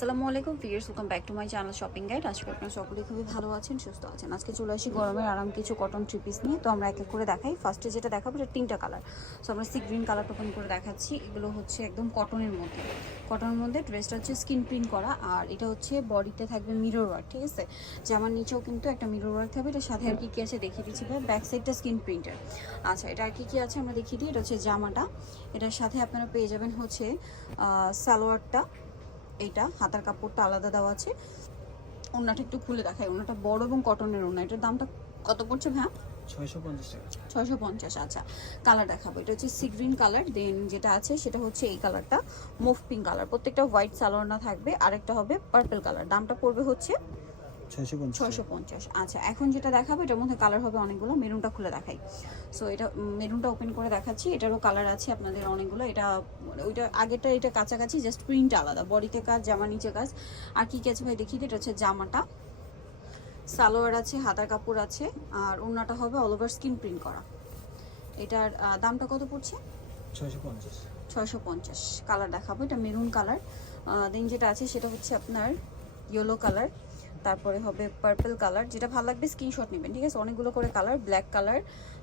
আসসালামু আলাইকুম fierce welcome back to my channel shopping guide আজকে আপনারা সকলেই খুবই ভালো আছেন, সুস্থ আছেন। আজকে চলে আসি গরমের আরাম কিছু কটন থ্রি পিস নিয়ে। তো আমরা এক এক করে দেখাই। ফার্স্টে যেটা দেখাবো, এটা তিনটা কালার সো আমরা সি গ্রিন কালারটা ওপেন করে দেখাচ্ছি। এগুলো হচ্ছে একদম কটনের মধ্যে। কটনের মধ্যে ড্রেসটা হচ্ছে স্কিন প্রিন্ট করা। আর এটা হচ্ছে বডিতে থাকবে মিরর ওয়ার্ক ঠিক আছে? জামার নিচেও কিন্তু একটা মিরর ওয়ার্ক থাকবে। এটা সাথে আর কি কি আছে দেখিয়ে দিচ্ছি ভাই। ব্যাক সাইডটা স্কিন প্রিন্টের আচ্ছা এটা আর কি কি আছে আমরা দেখিয়ে দিই? এটা হচ্ছে জামাটা। এটার সাথে আপনারা পেয়ে যাবেন হচ্ছে সালোয়ারটা। এইটা হাতার কাপড়টা আলাদা দেওয়া আছে। ওনাটা একটু খুলে দেখাই ওনাটা বড় এবং কটনের ওনা এটার দামটা কত পড়ছে ছয়শো পঞ্চাশ টাকা। ছয়শো পঞ্চাশ আচ্ছা। কালার দেখাবো। এটা হচ্ছে সি গ্রিন কালার দেন যেটা আছে সেটা হচ্ছে এই কালারটা মুভ পিঙ্ক কালার প্রত্যেকটা হোয়াইট সালোয়ার না থাকবে আরেকটা হবে পার্পল কালার দামটা পড়বে হচ্ছে ছয়শো পঞ্চাশ। আচ্ছা এখন যেটা দেখাবো এটার মধ্যে কালার হবে অনেকগুলো। মেরুনটা খুলে দেখাই। সো এটা মেরুনটা ওপেন করে দেখাচ্ছি। এটারও কালার আছে আপনাদের অনেকগুলো। এটা ওইটা আগেরটা এটা কাছাকাছি জাস্ট প্রিন্ট আলাদা। বডিতে কাজ জামা নিচে কাজ। আর কি কি আছে ভাই দিই, এটা হচ্ছে জামাটা। সালোয়ার আছে হাতার কাপড় আছে। আর ওড়নাটা হবে অল ওভার স্কিন প্রিন্ট করা। এটার দামটা কত পড়ছে? ছয়শো পঞ্চাশ। কালার দেখাবো। এটা মেরুন কালার দেন যেটা আছে সেটা হচ্ছে আপনার ইয়েলো কালার তারপরে হবে পার্পল কালার যেটা ভালো লাগবে স্ক্রিনশট নেবেন ঠিক আছে? অনেকগুলো করে কালার ব্ল্যাক কালার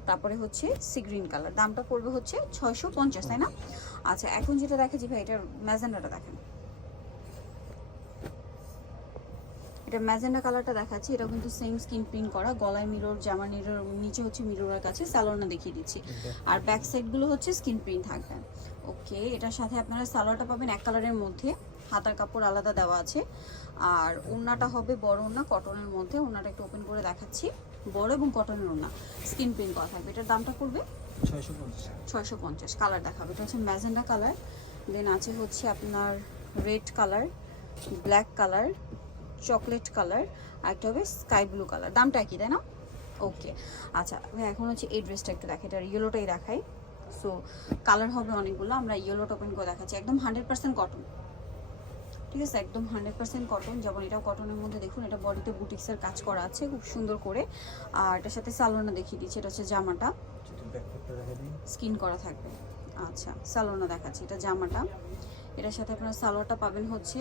তারপরে হচ্ছে সি গ্রিন কালার দামটা পড়বে হচ্ছে ছয়শো পঞ্চাশ তাই না? আচ্ছা এখন যেটা দেখেছি ভাই এটার ম্যাজেন্ডাটা দেখেন। এটা ম্যাজেন্ডা কালারটা দেখাচ্ছি এটা কিন্তু সেম স্কিন প্রিন্ট করা গলায় মিরর জামা মিরর নিচে হচ্ছে মিররের কাছে স্যালোনা দেখিয়ে দিচ্ছি। আর ব্যাক সাইডগুলো হচ্ছে স্কিন প্রিন্ট থাকবে। ওকে এটার সাথে আপনারা সালোয়ারটা পাবেন এক কালারের মধ্যে। হাতার কাপড় আলাদা দেওয়া আছে। আর ওড়নাটা হবে বড় ওড়না কটনের মধ্যে। ওড়নাটা একটু ওপেন করে দেখাচ্ছি। বড় এবং কটনের ওড়না। স্কিন প্রিন্ট করা থাকবে। এটার দামটা পড়বে? ছয়শো পঞ্চাশ ছয়শো পঞ্চাশ। কালার দেখাবে। এটা হচ্ছে ম্যাজেন্ডা কালার দেন আছে হচ্ছে আপনার red colour black colour chocolate colour আর একটা হবে স্কাই ব্লু কালার দামটা কি তাই না? ওকে আচ্ছা এখন হচ্ছে এই ড্রেসটা একটু দেখাই। এটা ইয়েলোটাই দেখাই। সো কালার হবে অনেকগুলো। আমরা ইয়েলোটা ওপেন করে দেখাচ্ছি। একদম হান্ড্রেড পার্সেন্ট কটন ঠিক আছে, একদম হান্ড্রেড পার্সেন্ট কটন যেমন এটাও কটনের মধ্যে দেখুন, এটা বডিতে বুটিক্সের কাজ করা আছে, খুব সুন্দর করে। আর এটার সাথে সালোনা দেখিয়ে দিচ্ছি, এটা হচ্ছে জামাটা। স্কিন করা থাকবে। আচ্ছা সালোনা দেখাচ্ছি, এটা জামাটা। এটার সাথে আপনার সালোয়ারটা পাবেন হচ্ছে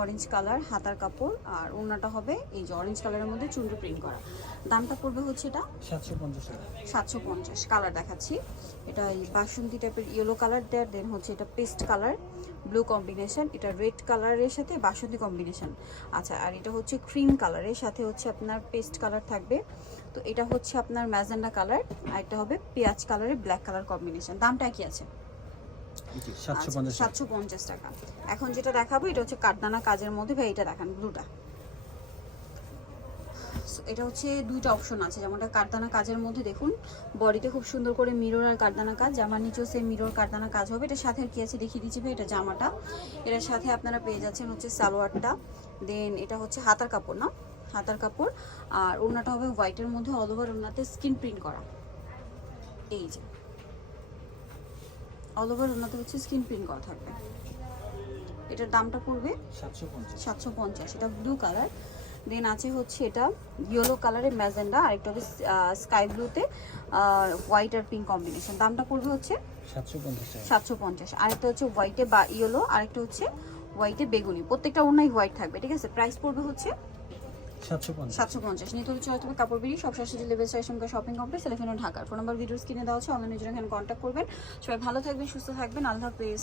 অরেঞ্জ কালার হাতার কাপড় আর ওড়নাটা হবে এই যে অরেঞ্জ কালারের মধ্যে চুন্ডি প্রিন্ট করা। দামটা পড়বে হচ্ছে এটা সাতশো পঞ্চাশ সাতশো পঞ্চাশ কালার দেখাচ্ছি। এটা এই বাসন্তী টাইপের ইয়েলো কালার দেওয়ার দেন হচ্ছে এটা পেস্ট কালার ব্লু কম্বিনেশন এটা রেড কালারের সাথে বাসন্তী কম্বিনেশন আচ্ছা আর এটা হচ্ছে ক্রিম কালারের সাথে হচ্ছে আপনার পেস্ট কালার থাকবে। তো এটা হচ্ছে আপনার ম্যাজেন্ডা কালার আর এটা হবে পেঁয়াজ কালারের ব্ল্যাক কালার কম্বিনেশন দামটা কি আছে। সাতশো পঞ্চাশ টাকা। সাতশো পঞ্চাশ টাকা। এখন যেটা দেখাবো এটা হচ্ছে কাঠদানা কাজের মধ্যে। ভাই এটা দেখান ব্লুটা। এটা হচ্ছে দুইটা অপশন আছে। যেমনটা কাঠদানা কাজের মধ্যে দেখুন বডিতে খুব সুন্দর করে মিরর আর কাঠদানা কাজ। জামার নিচেও সেই মিরর কাঠদানা কাজ হবে। এটার সাথে কি আছে দেখিয়ে দিচ্ছি ভাই এটা জামাটা। এটার সাথে আপনারা পেয়ে যাচ্ছেন হচ্ছে সালোয়ারটা। দেন এটা হচ্ছে হাতার কাপড় না? হাতার কাপড়। আর ওড়নাটা হবে হোয়াইটের মধ্যে। অল ওভার ওড়নাতে স্কিন প্রিন্ট করা। এই যে। অল ওভার ওনাতে হচ্ছে স্ক্রিন প্রিন্ট করা থাকবে। এটার দামটা পড়বে সাতশো পঞ্চাশ। এটা ব্লু কালার দেন আছে হচ্ছে এটা ইয়েলো কালারের ম্যাজেন্ডা আর একটা হবে স্কাই ব্লুতে হোয়াইট আর পিঙ্ক কম্বিনেশন দামটা পড়বে হচ্ছে সাতশো পঞ্চাশ আরেকটা হচ্ছে হোয়াইটে বা ইয়েলো আরেকটা হচ্ছে হোয়াইটে বেগুনি। প্রত্যেকটা ওনাই হোয়াইট থাকবে ঠিক আছে? প্রাইস পড়বে হচ্ছে সাতশো পঞ্চাশ। সাতশো পঞ্চাশ। নিতে হচ্ছে হয়তো কাপড় বিড়ি, সব শেষে লেভেল সঙ্গে শপিং কমপ্লেক্স এলিফেন্ট ঢাকার। ফোন নাম্বার ভিডিওস কিনে দেওয়া হচ্ছে অনলাইনে জন্য এখানে কন্ট্যাক্ট করবেন। সবাই ভালো থাকবেন, সুস্থ থাকবেন। আল্লাহ হাফেজ।